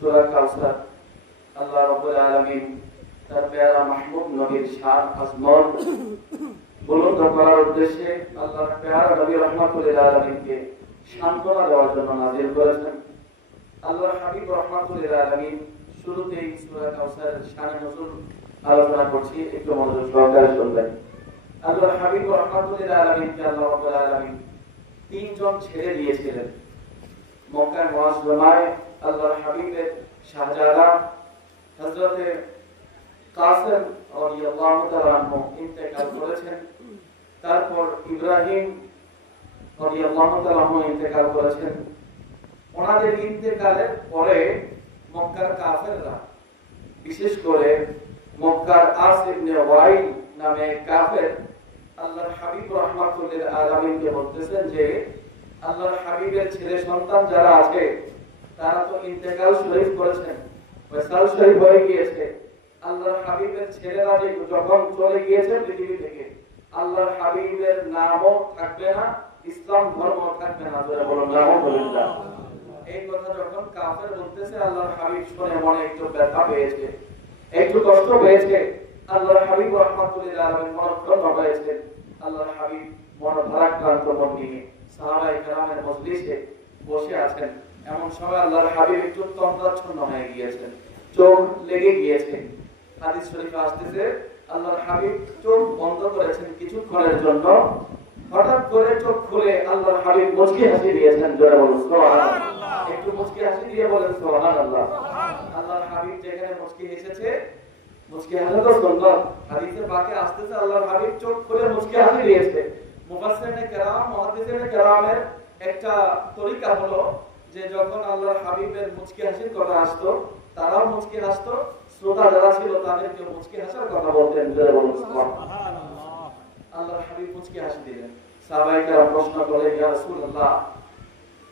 সূরা কাউসার আল্লাহ রাব্বুল আলামিন তার প্যারা মাহবুব নবীর শান আজমত বুলন্দ করার উদ্দেশ্যে আল্লাহর প্যারা নবী রাহমাতুল লিল আলামিনকে সান্ত্বনা দেওয়ার জন্য নাযিল করেছেন। আল্লাহর হাবিব রাহমাতুল লিল আলামিন শুরুতেই সূরা কাউসারের শানে নজুল আলোচনা করছি, একটু মনোযোগ সহকারে শুনবেন। আল্লাহর হাবিব রাহমাতুল লিল আলামিনকে আল্লাহ রাব্বুল আলামিন তিনজন ছেড়ে দিয়েছিলেন। মক্কা মুআজ্জামায় আল্লাহর হাবিবের শাহজাদা হযরতে কাসেম রাদিয়াল্লাহু তাআলা আনহু ইন্তেকাল করেছেন। তারপর ইব্রাহিম রাদিয়াল্লাহু তাআলা আনহু ইন্তেকাল করেছেন। ওনাদের ইন্তেকালের পরে মক্কার কাফেররা, বিশেষ করে মক্কার আস ইবনে ওয়াইল নামে কাফের আল্লাহর হাবিব রাহমাতুল লিল আলামিনকে বলতেছেন যে আল্লাহর হাবিবের ছেলে সন্তান যারা আছে তারা তো ইন্তেকাল শরীফ করেছেন, ওয়াসাল শরীফ হয়ে গিয়েছে। আল্লাহর হাবিবের ছেলেরা যে যখন চলে গিয়েছে পৃথিবী থেকে, আল্লাহর হাবিবের নামও থাকবে না, ইসলাম ধর্ম থাকবে না। যারা বলেন নাউযুবিল্লাহ। এই কথা যখন কাফের বলতেছে, আল্লাহর হাবিব শুনে মনে একটু ব্যথা পেয়েছে, একটু কষ্ট পেয়েছে। আল্লাহর হাবিব রাহমাতুল লিল আলামিন মনঃক্ষুণ্ণ হয়েছে। আল্লাহর হাবিব মনোভারাক্রান্ত মন নিয়ে সাহাবায়ে কেরামের মজলিসে বসে আছেন। এমন সময় আল্লাহর হাবিব একটু তন্দ্রাচ্ছন্ন হয়ে গিয়েছেন, চোখ লেগে গিয়েছে। হাদিস শরীফে আসতেছে আল্লাহর হাবিব চোখ বন্ধ করেছেন কিছুক্ষণের জন্য। হঠাৎ করে চোখ খুলে আল্লাহর হাবিব মুচকি হাসি দিয়েছেন। জোরে বলুন সুবহানাল্লাহ। একটু মুচকি হাসি দিয়ে বলেন সুবহানাল্লাহ। আল্লাহর হাবিব যেখানে মুচকি হেসেছে, মুচকি হাসা তো সুন্নাত, হাদিসে পাকে আসতেছে আল্লাহর হাবিব চোখ খুলে মুচকি হাসি দিয়েছে। মুফাসসিরিনে কেরাম, মুহাদ্দিসিনে কেরামের একটা তরিকা হলো যে যখন আল্লাহর হাবিবের মুচকি হাসির কথা আসতো তারাও মুচকি হাসতো, শ্রোতা যারা ছিল তাদেরকে মুচকি হাসার কথা বলতেন। জোরে বলুন সুবহানাল্লাহ। আল্লাহর হাবিব মুচকি হাসি দিলেন। সাহাবায়ে কেরাম প্রশ্ন করলেন, ইয়া রাসূলুল্লাহ,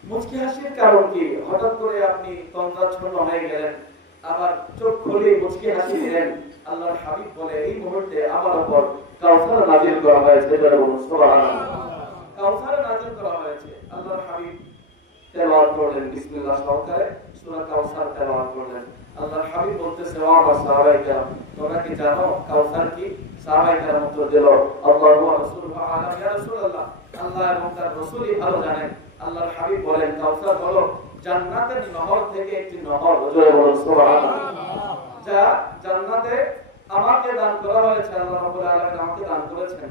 মুচকি হাসির কারণ কি? হঠাৎ করে আপনি তন্দ্রাচ্ছন্ন হয়ে গেলেন, আবার চোখ খুলে মুচকি হাসি দিলেন। আল্লাহর হাবিব বলে, এই মুহূর্তে আমার উপর কাউসার নাযিল করা হয়েছে। জোরে বলুন সুবহানাল্লাহ। কাউসার নাযিল করা হয়েছে। আল্লাহর হাবিব তেলাওয়াত করলেন বিসমিল্লাহ সহকারে, সূরা কাউসার তেলাওয়াত করলেন। আল্লাহর হাবিব বলতেছে, ও আমার সাহাবায়ে কেরাম, তোমরা কি জানো কাউসার কি? সাহাবায়ে কেরাম উত্তর দিল, আল্লাহু ওয়া রাসূলুহু আ'লাম। ইয়া রাসূলুল্লাহ, আল্লাহ এবং তার রাসূলই ভালো জানেন। আল্লাহর হাবিব বলেন, কাউসার হলো জান্নাতের নহর থেকে একটি নহর। জোরে বলুন সুবহানাল্লাহ। যা জান্নাতে আমাকে দান করা হয়েছে, আল্লাহ রাব্বুল আলামিন আমাকে দান করেছেন,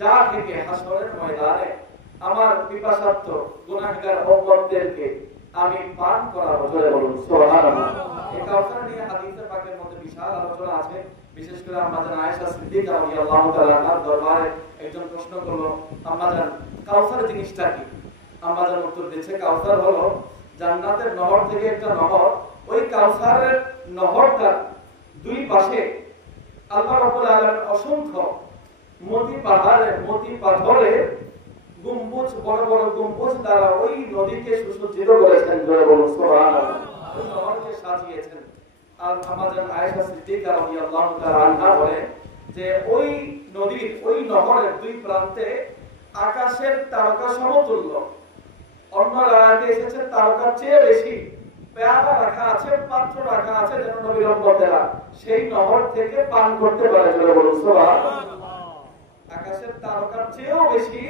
যা থেকে হাসরের ময়দানে আমার পিপাসার্ত গুনাহগার উম্মতদেরকে আমি পান করাবো। জোরে বলুন সুবহানাল্লাহ। এই কাউসার নিয়ে হাদিসে পাকের মধ্যে বিশাল আলোচনা আছে। বিশেষ করে আম্মাজান আয়েশা সিদ্দিকা রাদিয়াল্লাহু তাআলা আনহার দরবারে একজন প্রশ্ন করলো, আম্মাজান কাউসার জিনিসটা কি? আম্মাজান উত্তর দিয়েছে, কাউসার হলো জান্নাতের নহর থেকে একটা নহর। ওই কাউসারের নহরটার দুই পাশে আল্লাহ রাব্বুল আলামিন অসংখ্য মতি পাথরে গম্বুজ, বড় বড় গম্বুজ দ্বারা ওই নদীকে সুসজ্জিত করেছেন। জোরে বলুন সুবহানাল্লাহ। ওই নহরকে সাজিয়েছেন। আর আম্মাজান আয়েশা সিদ্দিকা রাদিয়াল্লাহু তাআলা আনহা বলে যে ওই নদীর, ওই নহরের দুই প্রান্তে আকাশের তারকা সমতুল্য, অন্য রায়াতে এসেছে তারকার চেয়ে বেশি পেয়ালা রাখা আছে, পাত্র রাখা আছে, যেন নবীর উম্মতেরা সেই নহর থেকে পান করতে পারে। জোরে বলুন সুবহানাল্লাহ। আকাশের তারকার চেয়েও বেশি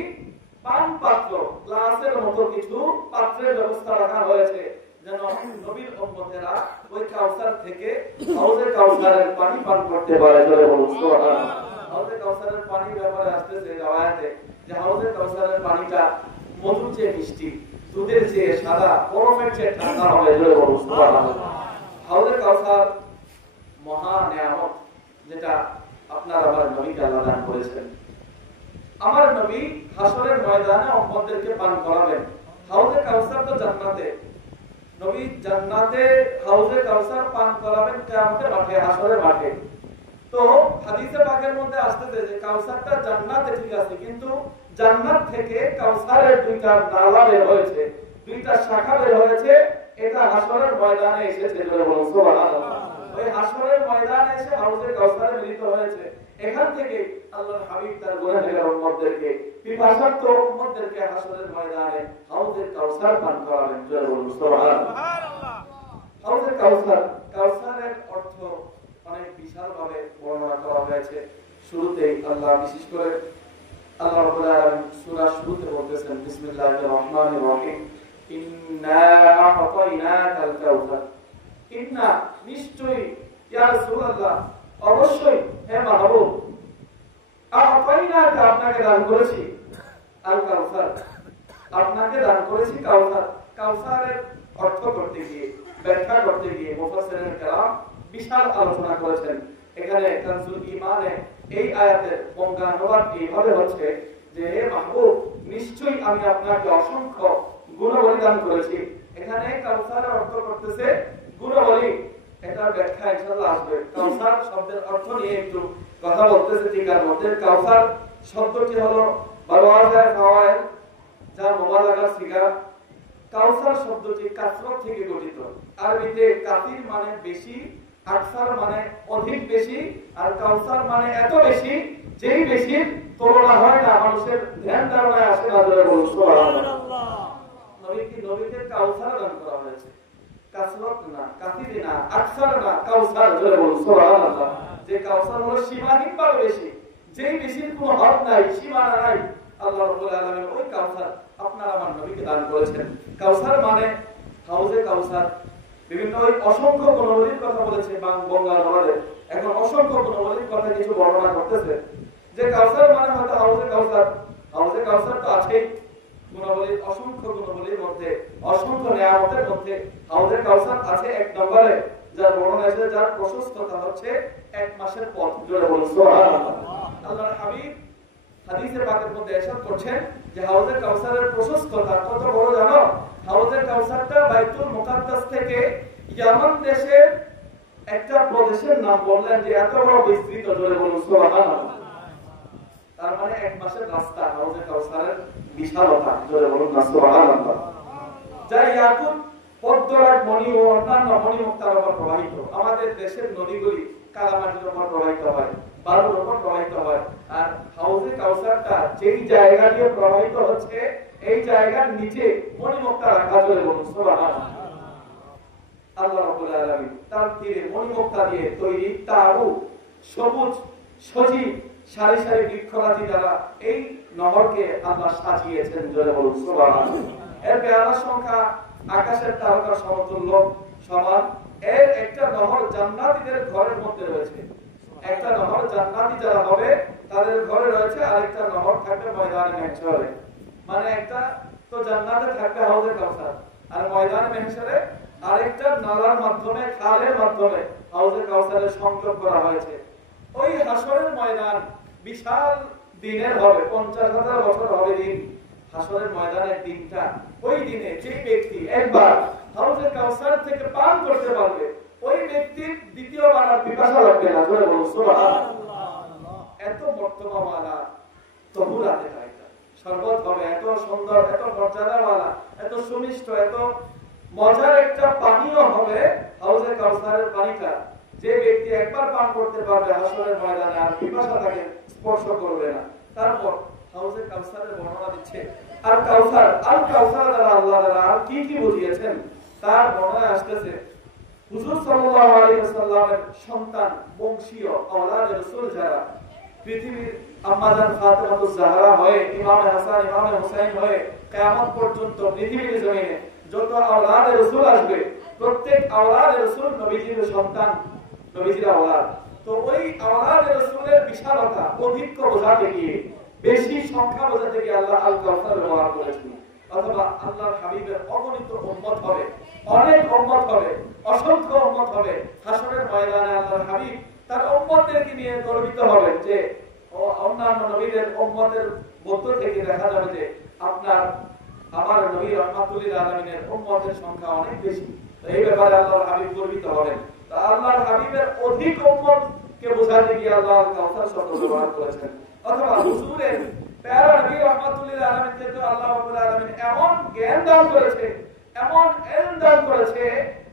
পান পাত্র, গ্লাসের মতো কিছু পাত্রের ব্যবস্থা রাখা হয়েছে, যেন নবীর উম্মতেরা ওই কাউসার থেকে হাউজে কাউসারের পানি পান করতে পারে। জোরে বলুন সুবহানাল্লাহ। হাউজে কাউসারের পানি ব্যাপারে আসতেছে riwayate যে হাউজে কাউসারের পানিটা মধুর চেয়ে মিষ্টি, দুধের চেয়ে সাদা, বরফের চেয়ে ঠান্ডা হবে। জোরে বলুন সুবহানাল্লাহ। হাউজে কাউসার মহা নিয়ামত, যেটা আপনার আমার নবীকে আল্লাহ দান করেছেন। আমার নবী হাসরের ময়দানে উম্মতদেরকে পান করাবেন। হাউজে কাউসার তো জান্নাতে, নবী জান্নাতে হাউজে কাউসার পান করাবেন কিয়ামতের মাঠে, হাসরের মাঠে। তো হাদিসে পাকের মধ্যে আসতেছে যে কাউসারটা জান্নাতে ঠিক আছে, কিন্তু জান্নাত থেকে কাউসারের দুইটা নালা বের হয়েছে, দুইটা শাখা বের হয়েছে। এটা হাসরের ময়দানে এসেছে। জোরে বলুন সুবহানাল্লাহ। ওই হাসরের ময়দানে এসে হাউজে কাউসারে মিলিত হয়েছে। এখান থেকে আল্লাহর হাবিব তার গুনাহগার উম্মতদেরকে, পিপাসার্ত উম্মতদেরকে হাসরের ময়দানে হাউজে কাউসার পান করাবেন। জোরে বলুন সুবহানাল্লাহ। হাউজে কাউসার, কাউসারের অর্থ অনেক বিশাল ভাবে বর্ণনা করা হয়েছে। শুরুতেই আল্লাহ বিশেষ করে আল্লাহ রাব্বুল আলামিন সূরা শুরুতে বলতেছেন বিসমিল্লাহির রহমানির রহিম, ইন্না আ'তাইনাকাল কাউসার। ইন্না নিশ্চয়ই, ইয়া রাসূলুল্লাহ অবশ্যই, হে মাহবুব, আ'তাইনাকা আপনাকে দান করেছি, আল কাউসার আপনাকে দান করেছি কাউসার। কাউসারের অর্থ করতে গিয়ে, ব্যাখ্যা করতে গিয়ে মুফাসসিরিন কেরাম বিশাল আলোচনা করেছেন। এখানে কানজুল ঈমানে এই আয়াতের বঙ্গানুবাদ এইভাবে হচ্ছে যে, হে মাহবুব নিশ্চয়ই আমি আপনাকে অসংখ্য গুণাবলী দান করেছি। এখানে কাউসারের অর্থ করতেছে গুণাবলী, এটার ব্যাখ্যা ইনশাআল্লাহ আসবে। কাউসার শব্দের অর্থ নিয়ে একটু কথা বলতেছে টিকার মধ্যে। কাউসার শব্দটি হলো বারওয়াজায়ে ফাওয়াইল, যা মুবালাগার সিগা। কাউসার শব্দটি কাসরত থেকে গঠিত। আরবিতে কাসির মানে বেশি, আকসার মানে অধিক বেশি, আর কাউসার মানে এত বেশি যেই বেশি তুলনা হয় না, মানুষের ধ্যান ধারণায় আসে না। জোরে বলুন সুবহানাল্লাহ। নবীকে কাউসার দান করা হয়েছে, কাসরত না, কাসির না, আকসার না, কাউসার। জোরে বলুন সুবহানাল্লাহ। যে কাউসার হলো সীমাহীনভাবে বেশি, যেই বেশির কোনো হদ নাই, সীমানা নাই, আল্লাহ রাব্বুল আলামিন ওই কাউসার আপনার আমার নবীকে দান করেছেন। কাউসার মানে হাউজে কাউসার। বিভিন্ন ওই অসংখ্য গুণাবলীর কথা বলেছে বঙ্গানুবাদে। এখন অসংখ্য গুণাবলীর কথা কিছু বর্ণনা করতেছে যে কাউসার মানে হয়তো হাউজে কাউসার। হাউজে কাউসার তো আছেই, গুণাবলীর অসংখ্য গুণাবলীর মধ্যে, অসংখ্য নিয়ামতের মধ্যে হাউজে কাউসার আছে এক নম্বরে, যার বর্ণনা আছে, যার প্রশস্ততা হচ্ছে 1 মাসের পথ। জোরে বলুন সুবহানাল্লাহ। আল্লাহর হাবিব হাদিসে পাকের মধ্যে ইরশাদ করছেন যে হাউজে কাউসারের প্রশস্ততা কত বড় জানো? হাউজে কাউসারটা বাইতুল মুকাদ্দাস থেকে ইয়ামান দেশের একটা প্রদেশের নাম বললেন যে এত বড় বিস্তৃত। জোরে বলুন সুবহানাল্লাহ। তার মানে 1 মাসের রাস্তা হাউজে কাউসারের বিশালতা। জোরে বলুন না সুবহানাল্লাহ। যা ইয়াকুত, পদ্মরাগ মণি ও অন্যান্য মণিমুক্তার উপর প্রবাহিত। আমাদের দেশের নদীগুলি কালামাটির উপর প্রবাহিত হয়, বালুর উপর প্রবাহিত হয়, আর হাউজে কাউসারটা যেই জায়গা দিয়ে প্রবাহিত হচ্ছে এই জায়গার নিচে মণিমুক্তা রাখা। জোরে বলুন সুবহানাল্লাহ। আল্লাহ রাব্বুল আলামিন তার তীরে মণিমুক্তা দিয়ে তৈরি তারু সবুজ সজীব সারি সারি বৃক্ষরাজি দ্বারা এই নহরকে আল্লাহ সাজিয়েছেন। জোরে বলুন সুবহানাল্লাহ। এর পেয়ারা সংখ্যা আকাশের তারকার সমতুল্য সমান। এর একটা নহর জান্নাতীদের ঘরের মধ্যে রয়েছে। একটা নহর জান্নাতি যারা হবে তাদের ঘরে রয়েছে, আরেকটা নহর থাকবে ময়দানে মেহশরে। মানে একটা তো জান্নাতে থাকবে হাউজে কাউসার, আর ময়দানে মেহশরে আরেকটা নালার মাধ্যমে, খালের মাধ্যমে হাউজে কাউসারের সংযোগ করা হয়েছে। ওই হাসরের ময়দান বিশাল দিনের হবে, 50,000 বছর হবে দিন। হাসরের ময়দানের দিনটা, ওই দিনে যে ব্যক্তি একবার হাউজে কাউসার থেকে পান করতে পারবে ওই ব্যক্তির দ্বিতীয়বার আর পিপাসা লাগবে না। জোরে বলুন সুবহানাল্লাহ। এত মর্তবাওয়ালা তহুরাতে এটা শরবত হবে, এত সুন্দর, এত মর্যাদাওয়ালা, এত সুমিষ্ট, এত মজার একটা পানীয় হবে হাউজে কাউসারের পানিটা। যে ব্যক্তি একবার পান করতে পারবে হাসরের ময়দানে আর পিপাসা তাকে স্পর্শ করবে না। তারপর হাউজে কাউসারের বর্ণনা দিচ্ছে। আর কাউসার, আল কাউসার দ্বারা আল্লাহ দ্বারা আর কি কি বুঝিয়েছেন তার বর্ণনা আসতেছে। হুজুর সাল্লাল্লাহু আলাইহি ওয়াসাল্লামের সন্তান, বংশীয় আওলাদ রাসূল যারা, পৃথিবীর আম্মাজান ফাতেমাতুজ জাহরা হয়ে, ইমামে হাসান, ইমামে হুসাইন হয়ে কিয়ামত পর্যন্ত পৃথিবীর জমিনে যত আওলাদ রাসূল আসবে প্রত্যেক আওলাদ রাসূল নবীজির সন্তান, নবীজির আওলাদ। তো ওই আওলাদ রাসূলের বিশালতা, অধিক্য বোঝাতে গিয়ে, বেশি সংখ্যা বোঝাতে গিয়ে আল্লাহ আল কাউসার ব্যবহার করেছেন। অথবা আল্লাহর হাবিবের অগণিত উম্মত হবে, অনেক উম্মত হবে, অসংখ্য উম্মত হবে। হাসরের ময়দানে আল্লাহর হাবিব তার উম্মতদেরকে নিয়ে গর্বিত হবে যে অন্যান্য নবীদের উম্মতের মধ্য থেকে দেখা যাবে যে আপনার আমার নবী রাহমাতুল লিল আলামিনের উম্মতের সংখ্যা অনেক বেশি। তো এই ব্যাপারে আল্লাহর হাবিব গর্বিত হবেন। তা আল্লাহর হাবিবের অধিক উম্মতকে বোঝাতে গিয়ে আল্লাহ আল কাউসার শব্দ ব্যবহার করেছেন। অথবা হুজুরের প্যারা নবী রাহমাতুল লিল আলামিনকে তো আল্লাহ রাব্বুল আলামিন এমন জ্ঞান দান করেছে, এমন ইলম দান করেছে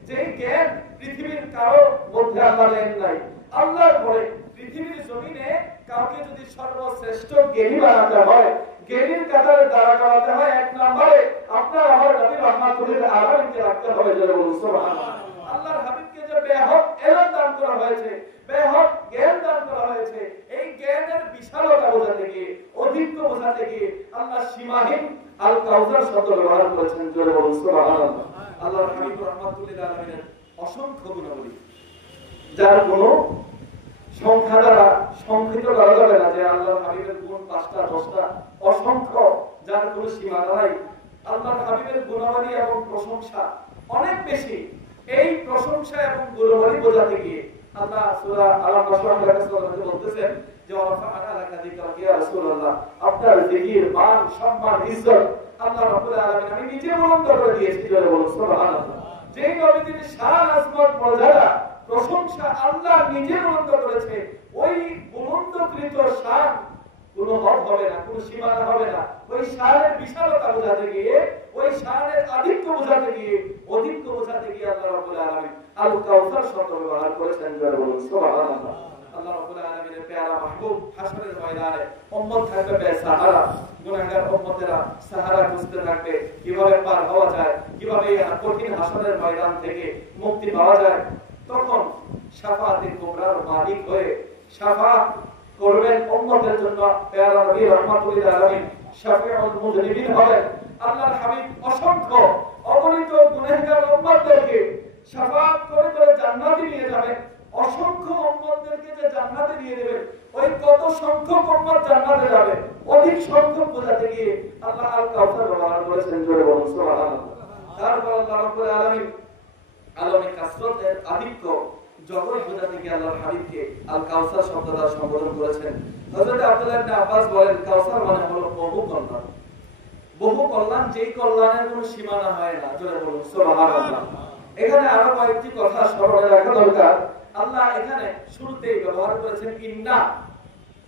যে জ্ঞান পৃথিবীর কারো মধ্যে আল্লাহ দেন নাই। আল্লাহর পরে পৃথিবীর জমিনে কাউকে যদি সর্বশ্রেষ্ঠ জ্ঞানী বানাতে হয়, জ্ঞানীর কাতারে দাঁড়া করাতে হয়, 1 নম্বরে আপনার আমার নবী রাহমাতুল লিল আলামিনকে রাখতে হবে। জোরে বলুন সুবহানাল্লাহ। আল্লাহর হাবিব হয়েছে, বেহদ জ্ঞান দান করা হয়েছে। এই জ্ঞানের বিশালতা বোঝাতে গিয়ে, অধিক্য বোঝাতে গিয়ে আল্লাহ সীমাহীন আল কাউসার শব্দ ব্যবহার করেছেন। জোরে বলুন সুবহানাল্লাহ। আল্লাহর হাবিব রাহমাতুল্লিল আলামিনের অসংখ্য গুণাবলী, যার কোনো সংখ্যা দ্বারা সংক্ষিপ্ত করা যাবে না। যে আল্লাহর হাবিবের গুণ 5টা 10টা, অসংখ্য, যার কোনো সীমা নাই। আল্লাহর হাবিবের গুণাবলী এবং প্রশংসা অনেক বেশি। এই প্রশংসা এবং গুণাবলী বোঝাতে গিয়ে আল্লাহ সূরা আল-বাকরাহ এর বলতেছেন যে ওয়াফা'না লাকা যিকরাকা ইয়া রাসূলুল্লাহ, আপনার জিকির, মান, সম্মান, ইজ্জত আল্লাহ রাব্বুল আলামিন আমি নিজে বুলন্দ করে দিয়েছি। জোরে বলুন সুবহানাল্লাহ। যে নবীর শান, আজমত, মর্যাদা, প্রশংসা আল্লাহ নিজে বুলন্দ করেছে, ওই বুলন্দকৃত শান কোনো হদ হবে না, কোনো সীমানা হবে না। ওই শানের বিশালতা বোঝাতে গিয়ে, ওই শানের আধিক্য বোঝাতে গিয়ে, অধিক্য বোঝাতে গিয়ে আল্লাহ রাব্বুল আলামিন আল কাউসার শব্দ ব্যবহার করেছেন। জোরে বলুন সুবহানাল্লাহ। আল্লাহ রাব্বুল আলামিনের প্যারা মাহবুব হাশরের ময়দানে উম্মত থাকবে বেসাহারা, গুনাহগার উম্মতেরা সাহারা খুঁজতে থাকবে, কিভাবে পার হওয়া যায়, কিভাবে এই কঠিন হাশরের ময়দান থেকে মুক্তি পাওয়া যায়। তখন শাফাআতে কুবরার মালিক হয়ে শাফাআত করবেন উম্মতের জন্য প্যারা নবী রাহমাতুল্লিল আলামিন, শাফিউল মুযনিবিন হবেন। আল্লাহর হাবিব অসংখ্য অগণিত গুনাহগার উম্মতদেরকে শাফাআত করে করে জান্নাতে নিয়ে যাবেন। অসংখ্য উম্মতদেরকে যে জান্নাতে নিয়ে দেবেন, ওই কত সংখ্যক উম্মত জান্নাতে যাবে, অধিক সংখ্যক বোঝাতে গিয়ে আল্লাহ আল কাউসার ব্যবহার করেছেন। জোরে বলুন সুবহানাল্লাহ। তারপর আল্লাহ রাব্বুল আলামিন আলমে কাসরতের আধিক্য জগৎ বোঝাতে গিয়ে আল্লাহর হাবিবকে আল কাউসার শব্দ দ্বারা সম্বোধন করেছেন। হযরত আব্দুল্লাহ ইবনে আব্বাস বলেন, কাউসার মানে হলো বহু কল্যাণ। বহু কল্যাণ, যেই কল্যাণের কোনো সীমানা হয় না। জোরে বলুন সুবহানাল্লাহ। এখানে আরো কয়েকটি কথা স্মরণে রাখা দরকার। আল্লাহ এখানে শুরুতেই ব্যবহার করেছেন ইন্না,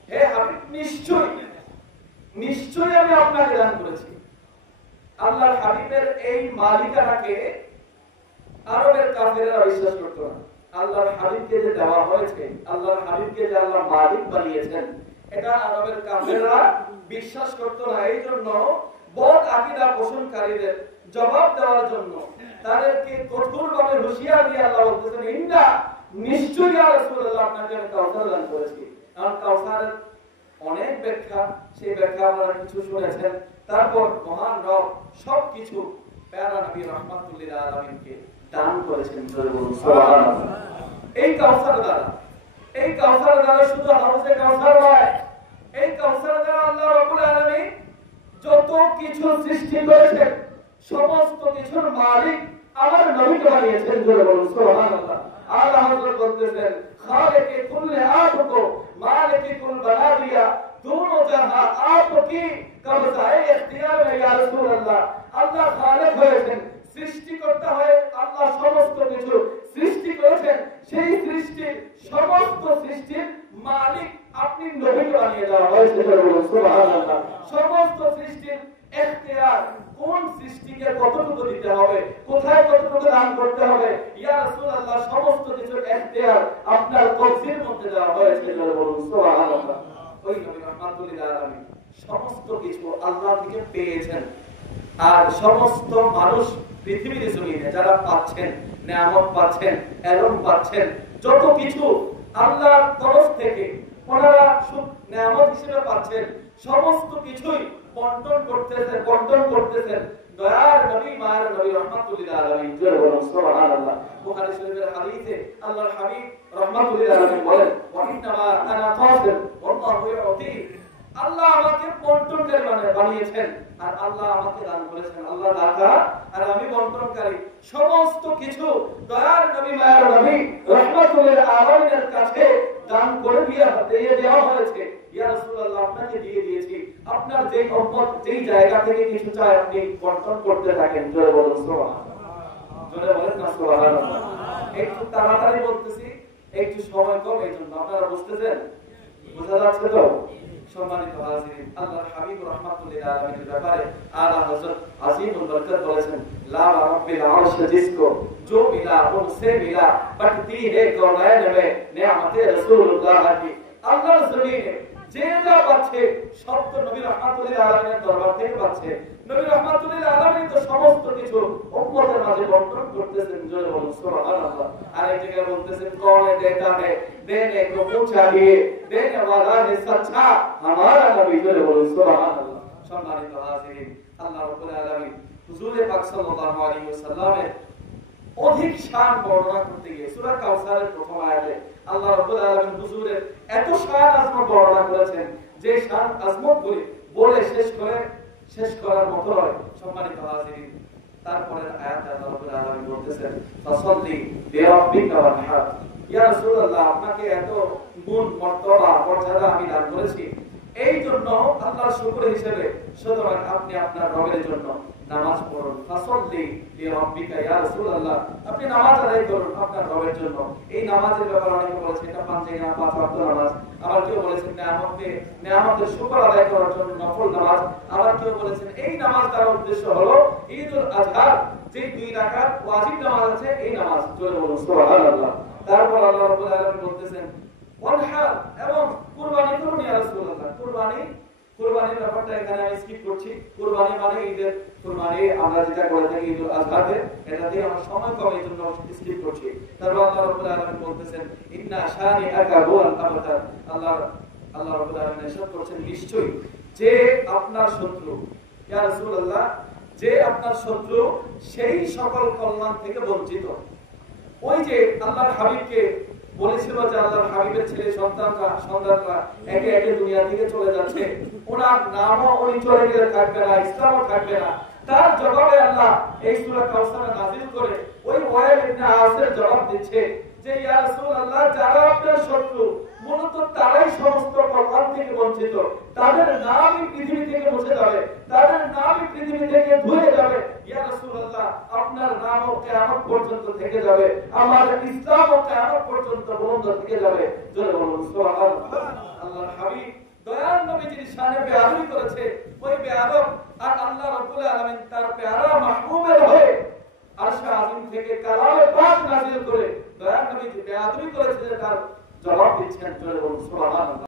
হে হাবিব নিশ্চয়ই, নিশ্চয়ই আমি আপনাকে দান করেছি। আল্লাহর হাবিবের এই মালিকানাকে আরবের কাফেররা বিশ্বাস করত না। আল্লাহর হাবিবকে যে দেওয়া হয়েছে, আল্লাহর হাবিবকে যে আল্লাহ মালিক বানিয়েছেন, এটা আরবের কাফেররা বিশ্বাস করত না। এই জন্য বদ আকীদা পোষণকারীদের জবাব দেওয়ার জন্য তাদেরকে কঠোরভাবে হুঁশিয়ার দিয়ে আল্লাহ বলতেছেন, ইন্না নিশ্চয়ই ইয়া রাসূলুল্লাহ আপনাকে আমি কাউসার দান করেছি। কারণ কাউসারের অনেক ব্যাখ্যা, সেই ব্যাখ্যা আপনারা কিছু শুনেছেন। তারপর মহান রব সবকিছু প্যারা নবী রাহমাতুল্লিল আলামিনকে দান করেছেন। জোরে বলুন সুবহানাল্লাহ। এই কাউসার দ্বারা, এই কাউসার দ্বারা শুধু হাউজে কাউসার নয়, এই কাউসার দ্বারা আল্লাহ রাব্বুল আলামিন যত কিছু সৃষ্টি করেছেন, সমস্ত কিছুর মালিক আমার নবীকে বানিয়েছেন। জোরে বলুন সুবহানাল্লাহ। আল্লাহ হযরত বলতেছেন, খালিকে কুল্লে আপকো মালিকে কুল বনা দিয়া, दोनों जहां आपकी कब्जाए इख्तियार में या रसूल अल्लाह। আল্লাহ খালেক হয়েছেন, সৃষ্টিকর্তা হয়ে আল্লাহ সমস্ত কিছু সৃষ্টি করেছেন। সেই সৃষ্টির সমস্ত সৃষ্টির মালিক আপনি নবীকে বানিয়ে দেওয়া হয়েছে। সুবহানাল্লাহ। সমস্ত সৃষ্টির ইখতিয়ার, কোন সৃষ্টিকে কতটুকু দিতে হবে, কোথায় কতটুকু দান করতে হবে, ইয়া রাসূলুল্লাহ সমস্ত কিছুর ইখতিয়ার আপনার কবজির মধ্যে দেওয়া হয়েছে। সুবহানাল্লাহ। ওই নবী রাহমাতুল্লিল আলামিন সমস্ত কিছু আল্লাহ থেকে পেয়েছেন। আর সমস্ত মানুষ পৃথিবীর জমিনে যারা পাচ্ছেন, নিয়ামত পাচ্ছেন, এলম পাচ্ছেন, যত কিছু আল্লাহর তরফ থেকে ওনারা সুখ নিয়ামত হিসেবে পাচ্ছেন, সমস্ত কিছুই বন্টন করতেছেন দয়ার নবী মায়ের নবী রাহমাতুল্লিল আলামিন। জোরে বলুন সুবহানাল্লাহ। বুখারী শরীফের হাদিসে আল্লাহর হাবিব রাহমাতুল্লিল আলামিন বলেন, ওয়া ইন্নামা আনা কাসির ওয়াল্লাহু ইউতি। আল্লাহ আমাকে বন্টনকারী বানিয়েছেন, আর আল্লাহ আমাকে দান করেছেন। আল্লাহ দাতা আর আমি বন্টনকারী। সমস্ত কিছু দয়ার নবী মায়ের নবী রাহমাতুল্লিল আলামিনের কাছে দান করে দিয়ে দেওয়া হয়েছে। ইয়া রাসূলুল্লাহ আপনাকে দিয়ে দিয়েছি। আপনার যেই উম্মত যেই জায়গা থেকে কিছু চায় আপনি বন্টন করতে থাকেন। জোরে বলুন সুবহানাল্লাহ। জোরে বলেন না সুবহানাল্লাহ। একটু তাড়াতাড়ি বলতেছি, একটু সময় কম, এইজন্য আপনারা বুঝতেছেন, বোঝা যাচ্ছে তো? সম্মানিত হাজিরিন, আল্লাহর হাবিব রাহমাতুল্লিল আলামিনের ব্যাপারে আলা হযরত আজিমুল বরকত বলেছেন, লা রাব্বিল আরশ জিসকো जो मिला उनसे मिला बटती है कौनैन में नेमते रसूलुल्लाह की। আল্লাহর জমিনে যে যা পাচ্ছে সব তো নবী রাহমাতুল্লিল আলামিনের দরবার থেকে পাচ্ছে। নবী রাহমাতুল লিল আলামিন তো সমস্ত কিছু উম্মতের মাঝে বন্টন করতেছেন, জোরে বলুন সুবহানাল্লাহ। আর এই জায়গায় বলতেছেন কौन देता है देने को पूछा ही देने वाला है सच्चा हमारा नबी, জোরে বলুন সুবহানাল্লাহ। সম্মানিত হাজিরিন, আল্লাহ রাব্বুল আলামিন হুজুরে পাক সাল্লাল্লাহু আলাইহি ওয়াসাল্লামের অধিক শান বর্ণনা করতে গিয়ে সূরা কাউসারের প্রথম আয়াতে আল্লাহ রাব্বুল আলামিন হুজুরের এত শান আজমত বর্ণনা করেছেন যে শান আজমত বলে শেষ করার মতো নয়। সম্মানিত হাজিরিন, তারপরের আয়াতে আল্লাহ রাব্বুল আলামিন বলতেছেন ফাসাল্লি লিরাব্বিকা ওয়ানহার, ইয়া রাসূলুল্লাহ আপনাকে এত গুণ মর্তবা মর্যাদা আমি দান করেছি, এই জন্য আল্লাহর শুকর হিসেবে সুতরাং আপনি আপনার রবের জন্য নামাজ পড়ুন। ফাসাল্লি লিরাব্বিকা, ইয়া রাসূলুল্লাহ আপনি নামাজ আদায় করুন আপনার রবের জন্য। এই নামাজের ব্যাপারে অনেকে বলেছে এটা পাঁচ ওয়াক্ত নামাজ, আবার কেউ বলেছেন নেয়ামতের শুকর আদায় করার জন্য নফল নামাজ, আবার কেউ বলেছেন এই নামাজ তার উদ্দেশ্য হলো ঈদুল আজহার যে 2 রাকাত ওয়াজিব নামাজ আছে এই নামাজ, জোরে বলুন সুবহানাল্লাহ। তারপর আল্লাহ রাব্বুল আলামিন বলতেছেন ওয়ানহার, এবং কুরবানি করুন ইয়া রাসূলুল্লাহ। কুরবানির ব্যাপারটা এখানে আমি স্কিপ করছি। কুরবানি মানে ঈদের কুরবানি আমরা যেটা করে থাকি ঈদুল আজহাতে, এটাতে আমার সময় কম এই জন্য স্কিপ করছি। তারপর আল্লাহ রাব্বুল আলামিন বলতেছেন ইন্না শানিআকা হুয়াল আবতার, আল্লাহ রাব্বুল আলামিন ইরশাদ করছেন নিশ্চয়ই যে আপনার শত্রু, ইয়া রাসূলুল্লাহ যে আপনার শত্রু সেই সকল কল্যাণ থেকে বঞ্চিত। ওই যে আল্লাহর হাবিবকে বলেছিল যে আল্লাহর হাবিবের ছেলে সন্তানরা একে একে দুনিয়া থেকে চলে যাচ্ছে, ওনার নামও উনি চলে গেলে থাকবে না, ইসলামও থাকবে না। তার জবাবে আল্লাহ এই সূরা কাউসার নাযিল করে ওই ওয়াইল ইবনে আসের জবাব দিচ্ছে যে ইয়া রাসূলুল্লাহ যারা আপনার শত্রু মূলত তারাই সমস্ত কল্যাণ থেকে বঞ্চিত, তাদের নামই পৃথিবী থেকে মুছে যাবে, তাদের নামই পৃথিবী থেকে ধুয়ে যাবে। ইয়া রাসূলুল্লাহ আপনার নামও কিয়ামত পর্যন্ত থেকে যাবে, আমার ইসলামও কিয়ামত পর্যন্ত বন্ধ থেকে যাবে, জোরে বলুন সুবহানাল্লাহ। আল্লাহর হাবিব দয়ার নবী যিনি শানে বেয়াদবি করেছে, ওই বেয়াদব আর আল্লাহ রাব্বুল আলামিন তার প্যারা মাহবুবের হয়ে আরশে আজিম থেকে কালামে পাক নাযিল করে দয়ার নবী যে বেয়াদবি করেছে তার জবাব দিচ্ছেন, জোরে বলুন সুবহানাল্লাহ।